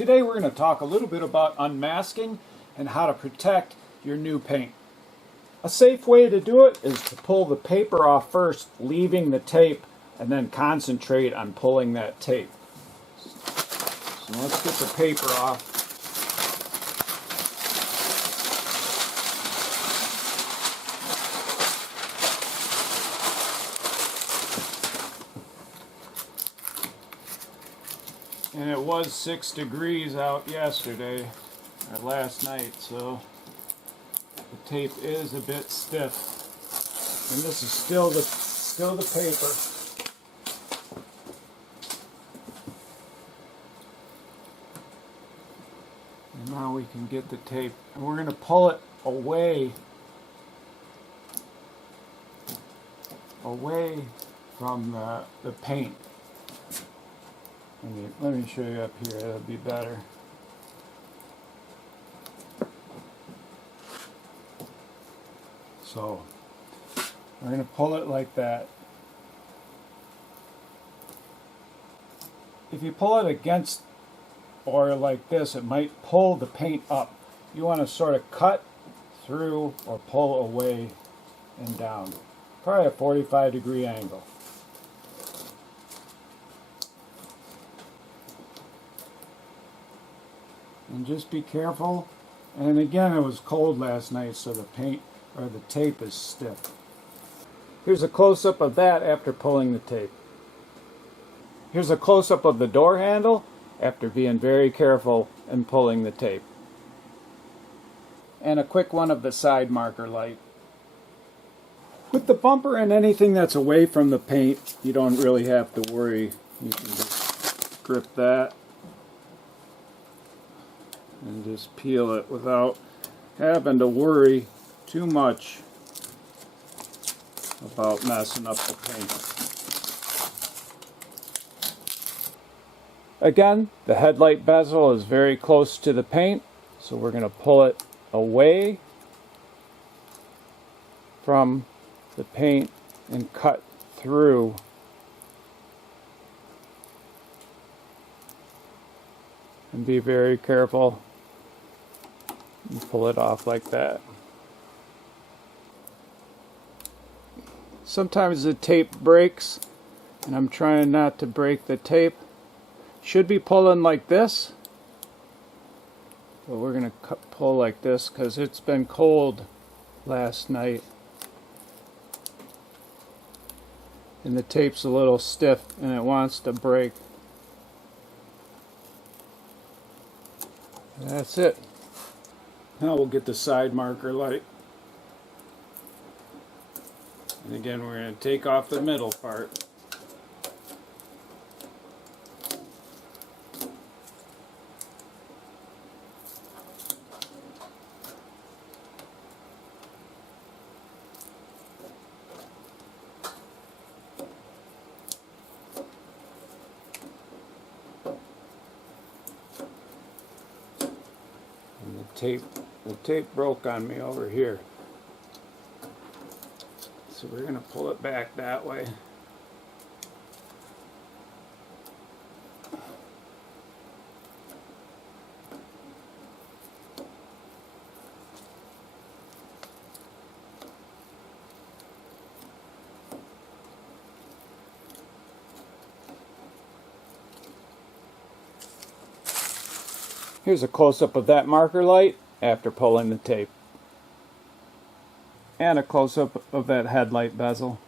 Today we're going to talk a little bit about unmasking and how to protect your new paint. A safe way to do it is to pull the paper off first, leaving the tape, and then concentrate on pulling that tape. So let's get the paper off. And it was 6 degrees out yesterday, or last night, so the tape is a bit stiff. And this is still the paper. And now we can get the tape. And we're going to pull it away from the paint. Let me show you up here, that'll be better. So, we're going to pull it like that. If you pull it against or like this, it might pull the paint up. You want to sort of cut through or pull away and down. Probably a 45-degree angle. And just be careful. And again, it was cold last night, so the paint or the tape is stiff. Here's a close-up of that after pulling the tape. Here's a close-up of the door handle after being very careful and pulling the tape. And a quick one of the side marker light. With the bumper and anything that's away from the paint, you don't really have to worry. You can just grip that and just peel it without having to worry too much about messing up the paint. Again, the headlight bezel is very close to the paint, so we're going to pull it away from the paint and cut through. And be very careful and pull it off like that. Sometimes the tape breaks, and I'm trying not to break the tape. Should be pulling like this, but we're going to pull like this because it's been cold last night. And the tape's a little stiff and it wants to break. That's it. Now we'll get the side marker light. And again, we're going to take off the middle part. The tape broke on me over here. So we're going to pull it back that way. Here's a close-up of that marker light after pulling the tape. And a close-up of that headlight bezel.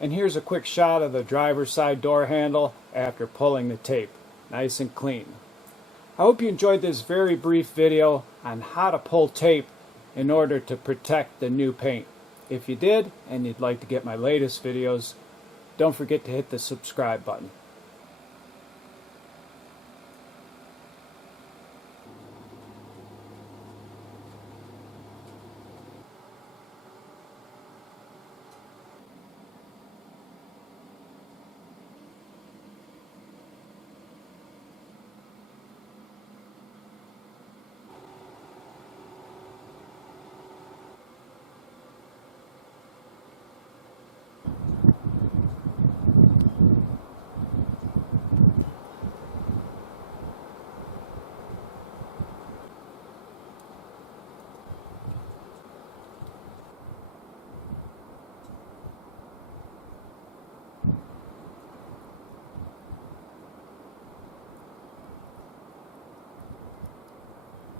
And here's a quick shot of the driver's side door handle after pulling the tape. Nice and clean. I hope you enjoyed this very brief video on how to pull tape in order to protect the new paint. If you did, and you'd like to get my latest videos, don't forget to hit the subscribe button.